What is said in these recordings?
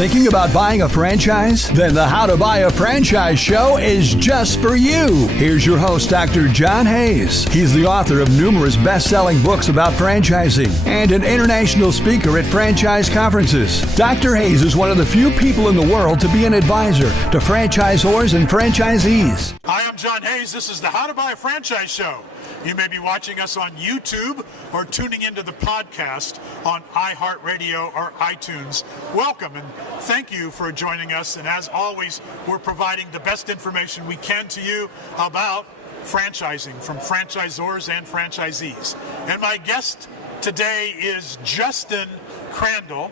Thinking about buying a franchise? Then the How to Buy a Franchise show is just for you. Here's your host, Dr. John Hayes. He's the author of numerous best-selling books about franchising and an international speaker at franchise conferences. Dr. Hayes is one of the few people in the world to be an advisor to franchisors and franchisees. Hi, I'm John Hayes. This is the How to Buy a Franchise show. You may be watching us on YouTube or tuning into the podcast on iHeartRadio or iTunes. Welcome and thank you for joining us. And as always, we're providing the best information we can to you about franchising from franchisors and franchisees. And my guest today is Justin Crandall.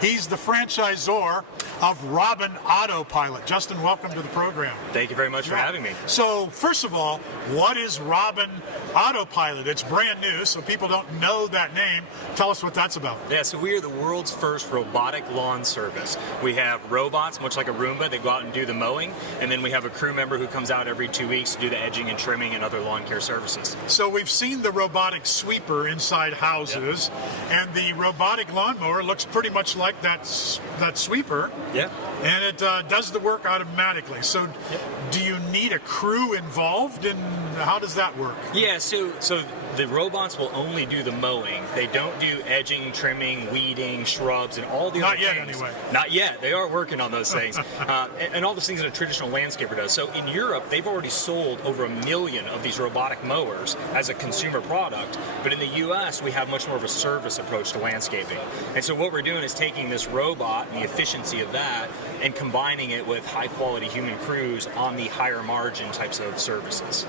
He's the franchisor of Robin Autopilot. Justin, welcome to the program. Thank you very much for having me. So, first of all, what is Robin Autopilot? It's brand new, so people don't know that name. Tell us what that's about. Yeah, so we are the world's first robotic lawn service. We have robots, much like a Roomba, that go out and do the mowing, and then we have a crew member who comes out every 2 weeks to do the edging and trimming and other lawn care services. So we've seen the robotic sweeper inside houses, and the robotic lawnmower looks pretty much like that sweeper. Yeah. And it does the work automatically. So do you need a crew involved, and how does that work? Yeah, so the robots will only do the mowing. They don't do edging, trimming, weeding, shrubs, and all the other things. Not yet, anyway. Not yet. They are working on those things. And all those things that a traditional landscaper does. So in Europe, they've already sold over 1 million of these robotic mowers as a consumer product. But in the U.S., we have much more of a service approach to landscaping. And so what we're doing is taking this robot and the efficiency of that and combining it with high-quality human crews on the higher margin types of services.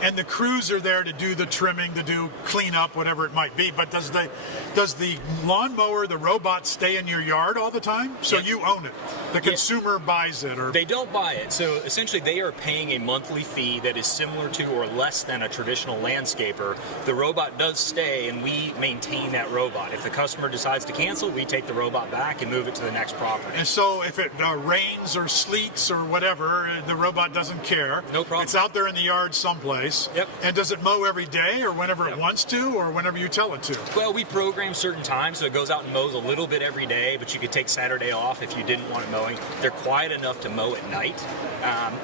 And the crews are there to do the trimming, to do cleanup, whatever it might be. But does the lawnmower, the robot, stay in your yard all the time? So you own it. The consumer buys it, or they don't buy it. So essentially, they are paying a monthly fee that is similar to or less than a traditional landscaper. The robot does stay, and we maintain that robot. If the customer decides to cancel, we take the robot back and move it to the next property. And so if it rains or sleets or whatever, the robot doesn't care. No problem. It's out there in the yard someplace. Yep. And does it mow every day or whenever it wants to, or whenever you tell it to? Well, we program certain times, so it goes out and mows a little bit every day, but you could take Saturday off if you didn't want it mowing. They're quiet enough to mow at night.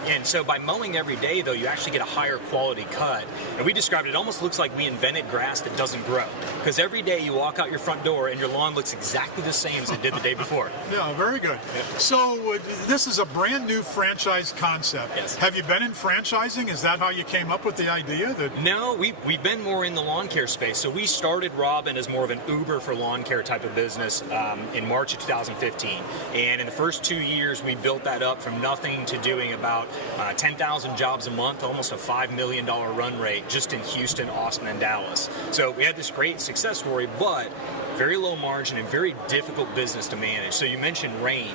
And so by mowing every day, though, you actually get a higher quality cut. And we described it almost looks like we invented grass that doesn't grow. Because every day you walk out your front door and your lawn looks exactly the same as it did the day before. Yeah, very good. Yeah. So this is a brand new franchise concept. Yes. Have you been in franchising? Is that how you came up with the idea? No, we've been more in the lawn care space. So we started Robin as more of an Uber for lawn care type of business in March of 2015. And in the first 2 years, we built that up from nothing to doing about 10,000 jobs a month, almost a $5 million run rate just in Houston, Austin, and Dallas. So we had this great success story, but very low margin and very difficult business to manage. So you mentioned rain.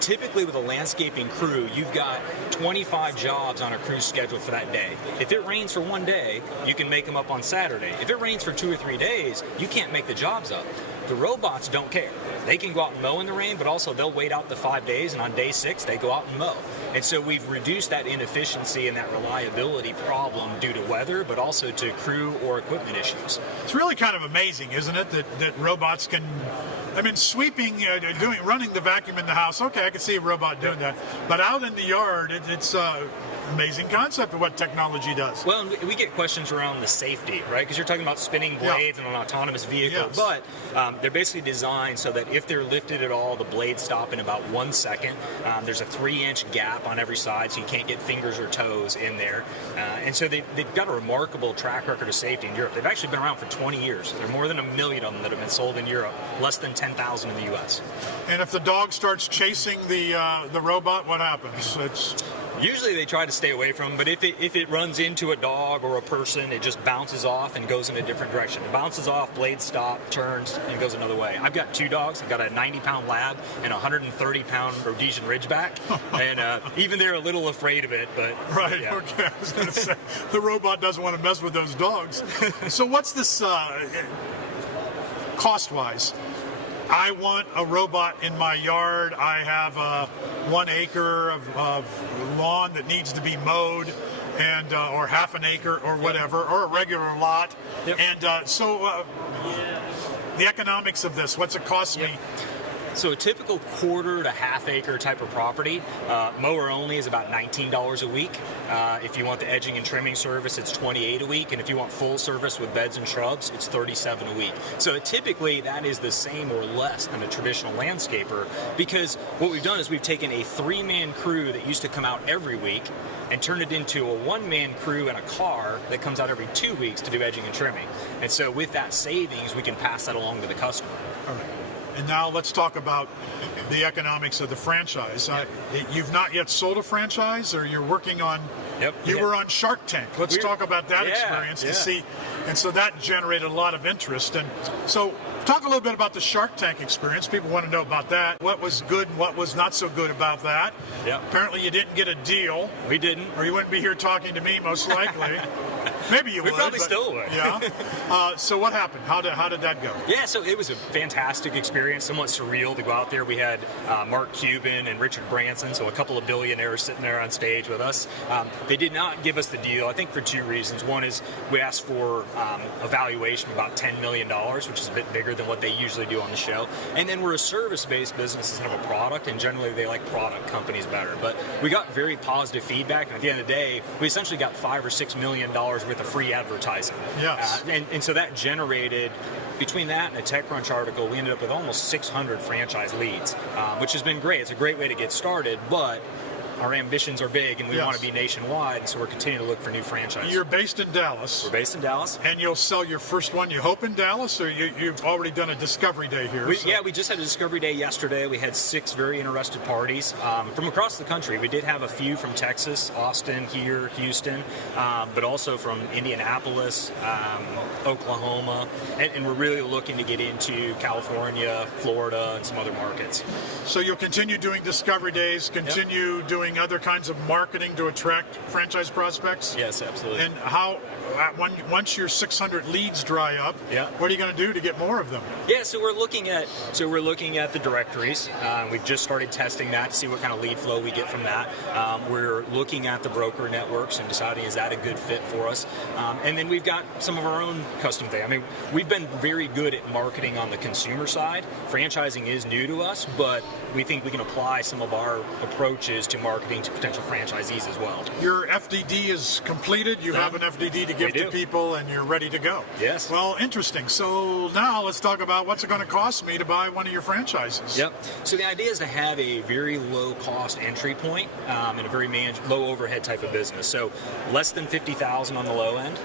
Typically with a landscaping crew, you've got 25 jobs on a crew schedule for that day. If it rains for one day, you can make them up on Saturday. If it rains for 2 or 3 days, you can't make the jobs up. The robots don't care. They can go out and mow in the rain, but also they'll wait out the 5 days, and on day 6, they go out and mow. And so we've reduced that inefficiency and that reliability problem due to weather, but also to crew or equipment issues. It's really kind of amazing, isn't it, that robots can, sweeping, running the vacuum in the house, okay, I can see a robot doing that. But out in the yard, it's amazing concept of what technology does. Well, we get questions around the safety, right? Because you're talking about spinning blades in an autonomous vehicle. Yes. But they're basically designed so that if they're lifted at all, the blades stop in about 1 second. There's a 3-inch gap on every side, so you can't get fingers or toes in there. And so they've got a remarkable track record of safety in Europe. They've actually been around for 20 years. There are more than 1 million of them that have been sold in Europe, less than 10,000 in the U.S. And if the dog starts chasing the robot, what happens? Usually they try to stay away from them, but if it runs into a dog or a person, it just bounces off and goes in a different direction. It bounces off, blades stop, turns, and goes another way. I've got 2 dogs. I've got a 90-pound lab and a 130-pound Rhodesian Ridgeback, and even they're a little afraid of it. But right, yeah. Okay. I was going to say, the robot doesn't want to mess with those dogs. So what's this cost-wise? I want a robot in my yard. I have 1 acre of lawn that needs to be mowed, and or half an acre or whatever, or a regular lot. Yep. And so the economics of this. What's it cost me? So a typical quarter to half acre type of property, mower only is about $19 a week. If you want the edging and trimming service, it's $28 a week. And if you want full service with beds and shrubs, it's $37 a week. So typically that is the same or less than a traditional landscaper, because what we've done is we've taken a 3-man crew that used to come out every week and turned it into a 1-man crew in a car that comes out every 2 weeks to do edging and trimming. And so with that savings, we can pass that along to the customer. All right. And now let's talk about the economics of the franchise. You've not yet sold a franchise, or you're working on... Yep. You were on Shark Tank. Let's talk about that experience to see. And so that generated a lot of interest. And so talk a little bit about the Shark Tank experience. People want to know about that. What was good and what was not so good about that. Yep. Apparently you didn't get a deal. We didn't. Or you wouldn't be here talking to me, most likely. Maybe you would. We probably still would. Yeah. So what happened? How did that go? Yeah, so it was a fantastic experience, somewhat surreal to go out there. We had Mark Cuban and Richard Branson, so a couple of billionaires sitting there on stage with us. They did not give us the deal, I think for 2 reasons. One is we asked for a valuation of about $10 million, which is a bit bigger than what they usually do on the show. And then we're a service-based business instead of a product, and generally they like product companies better. But we got very positive feedback, and at the end of the day, we essentially got $5 or $6 million worth of free advertising. Yes. And so that generated, between that and a TechCrunch article, we ended up with almost 600 franchise leads, which has been great. It's a great way to get started, but our ambitions are big and we want to be nationwide, so we're continuing to look for new franchises. You're based in Dallas. We're based in Dallas. And you'll sell your first one, you hope, in Dallas, or you've already done a discovery day here? Yeah, we just had a discovery day yesterday. We had 6 very interested parties from across the country. We did have a few from Texas, Austin, here, Houston, but also from Indianapolis, Oklahoma, and we're really looking to get into California, Florida, and some other markets. So you'll continue doing discovery days, continue doing other kinds of marketing to attract franchise prospects? Yes, absolutely. And how, once your 600 leads dry up, what are you going to do to get more of them? Yeah, so we're looking at the directories. We've just started testing that to see what kind of lead flow we get from that. We're looking at the broker networks and deciding, is that a good fit for us? And then we've got some of our own custom thing. I mean, we've been very good at marketing on the consumer side. Franchising is new to us, but we think we can apply some of our approaches to marketing to potential franchisees as well. Your FDD is completed. You have an FDD to give to people, and you're ready to go. Yes. Well, interesting. So now let's talk about what's it going to cost me to buy one of your franchises. Yep. So the idea is to have a very low-cost entry point and a very low overhead type of business. So less than $50,000 on the low end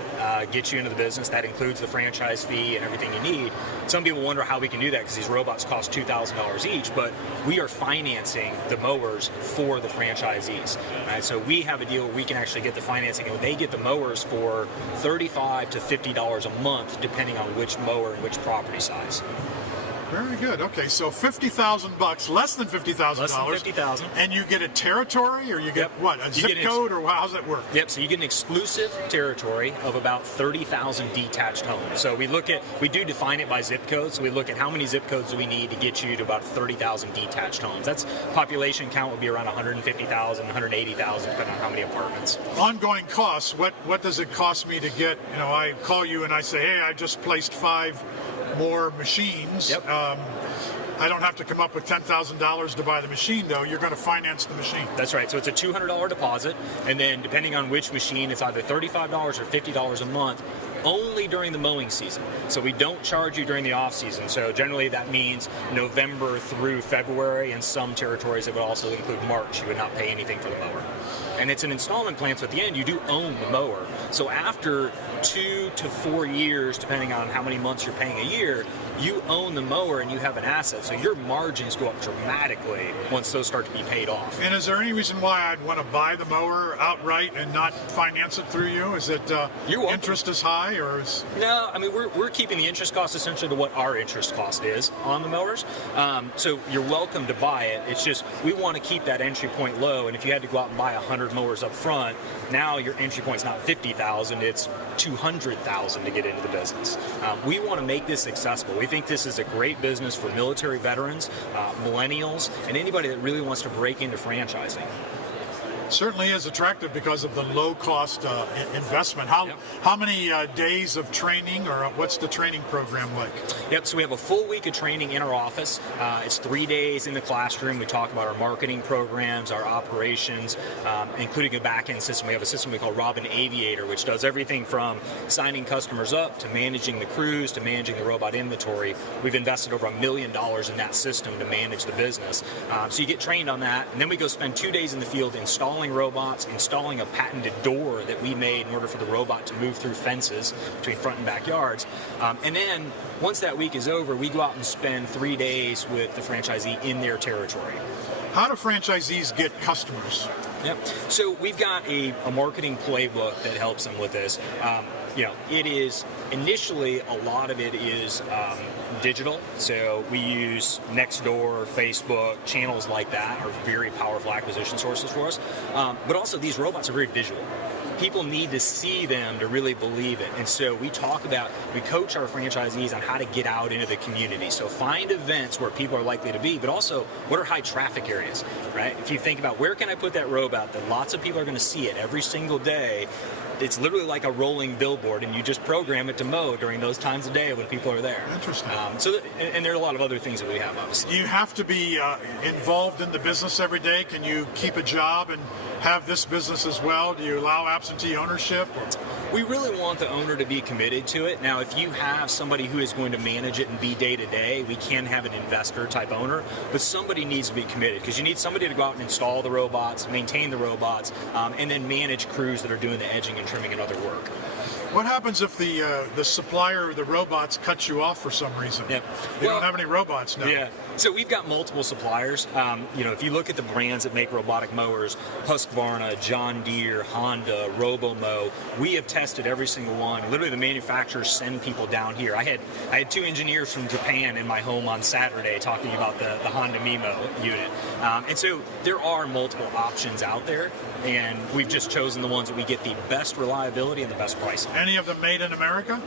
gets you into the business. That includes the franchise fee and everything you need. Some people wonder how we can do that because these robots cost $2,000 each, but we are financing the mowers for the franchisees. Right? So we have a deal where we can actually get the financing, and they get the mowers for $35 to $50 a month, depending on which mower and which property size. Very good. Okay, so $50,000, less than $50,000. Less than $50,000. And you get a territory, or you get what? A zip code, or how does that work? Yep. So you get an exclusive territory of about 30,000 detached homes. So we do define it by zip code. So we look at how many zip codes do we need to get you to about 30,000 detached homes. That's population count would be around 150,000, 180,000, depending on how many apartments. Ongoing costs. What does it cost me to get? You know, I call you and I say, hey, I just placed 5 more machines. Yep. I don't have to come up with $10,000 to buy the machine, though. You're going to finance the machine. That's right. So it's a $200 deposit, and then depending on which machine, it's either $35 or $50 a month, only during the mowing season. So we don't charge you during the off season. So generally that means November through February, and some territories it would also include March. You would not pay anything for the mower. And it's an installment plan, so at the end you do own the mower. So after 2 to 4 years, depending on how many months you're paying a year, you own the mower and you have an asset. So your margins go up dramatically once those start to be paid off. And is there any reason why I'd want to buy the mower outright and not finance it through you? Is it interest is high, or is... No, I mean, we're keeping the interest cost essentially to what our interest cost is on the mowers. So you're welcome to buy it. It's just we want to keep that entry point low, and if you had to go out and buy 100 mowers up front, now your entry point's not $50,000, it's $200,000 to get into the business. We want to make this accessible. We think this is a great business for military veterans, millennials, and anybody that really wants to break into franchising. certainly is attractive because of the low-cost investment. How many days of training, or what's the training program like? Yep, so we have a full week of training in our office. It's 3 days in the classroom. We talk about our marketing programs, our operations, including a back-end system. We have a system we call Robin Aviator, which does everything from signing customers up to managing the crews to managing the robot inventory. We've invested over $1 million in that system to manage the business. So you get trained on that, and then we go spend 2 days in the field installing robots, installing a patented door that we made in order for the robot to move through fences between front and backyards. And then once that week is over, we go out and spend 3 days with the franchisee in their territory. How do franchisees get customers? Yep. So we've got a marketing playbook that helps them with this. It is initially, a lot of it is digital. So we use Nextdoor, Facebook, channels like that are very powerful acquisition sources for us. But also these robots are very visual. People need to see them to really believe it. And so we coach our franchisees on how to get out into the community. So find events where people are likely to be, but also what are high traffic areas, right? If you think about where can I put that robot that lots of people are going to see it every single day, it's literally like a rolling billboard, and you just program it to mow during those times of day when people are there. Interesting. And there are a lot of other things that we have, obviously. Do you have to be involved in the business every day? Can you keep a job and have this business as well? Do you allow absentee ownership? We really want the owner to be committed to it. Now, if you have somebody who is going to manage it and be day-to-day, we can have an investor-type owner, but somebody needs to be committed because you need somebody to go out and install the robots, maintain the robots, and then manage crews that are doing the edging and trimming and other work. What happens if the supplier of the robots cuts you off for some reason? Yep. They don't have any robots now. Yeah. So we've got multiple suppliers. If you look at the brands that make robotic mowers, Husqvarna, John Deere, Honda, Robomo, we have tested every single one. Literally, the manufacturers send people down here. I had 2 engineers from Japan in my home on Saturday talking about the Honda Mimo unit. And so there are multiple options out there, and we've just chosen the ones that we get the best reliability and the best price on. Any of them made in America?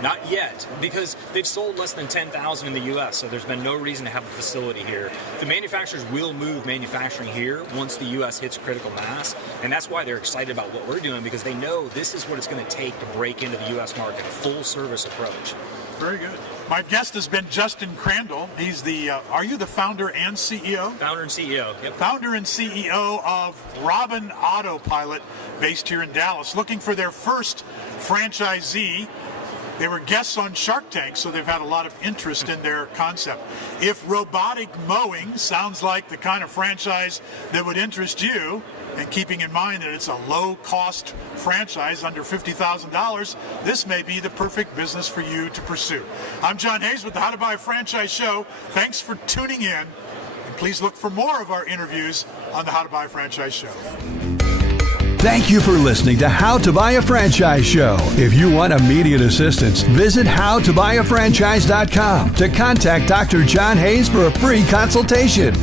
Not yet, because they've sold less than 10,000 in the U.S., so there's been no reason to have a facility here. The manufacturers will move manufacturing here once the U.S. hits critical mass, and that's why they're excited about what we're doing, because they know this is what it's going to take to break into the U.S. market, a full-service approach. Very good. My guest has been Justin Crandall. He's are you the founder and CEO? Founder and CEO, yep. Founder and CEO of Robin Autopilot, based here in Dallas, looking for their first franchisee. They were guests on Shark Tank, so they've had a lot of interest in their concept. If robotic mowing sounds like the kind of franchise that would interest you, and keeping in mind that it's a low-cost franchise under $50,000, this may be the perfect business for you to pursue. I'm John Hayes with the How to Buy a Franchise Show. Thanks for tuning in, and please look for more of our interviews on the How to Buy a Franchise Show. Thank you for listening to How to Buy a Franchise Show. If you want immediate assistance, visit howtobuyafranchise.com to contact Dr. John Hayes for a free consultation.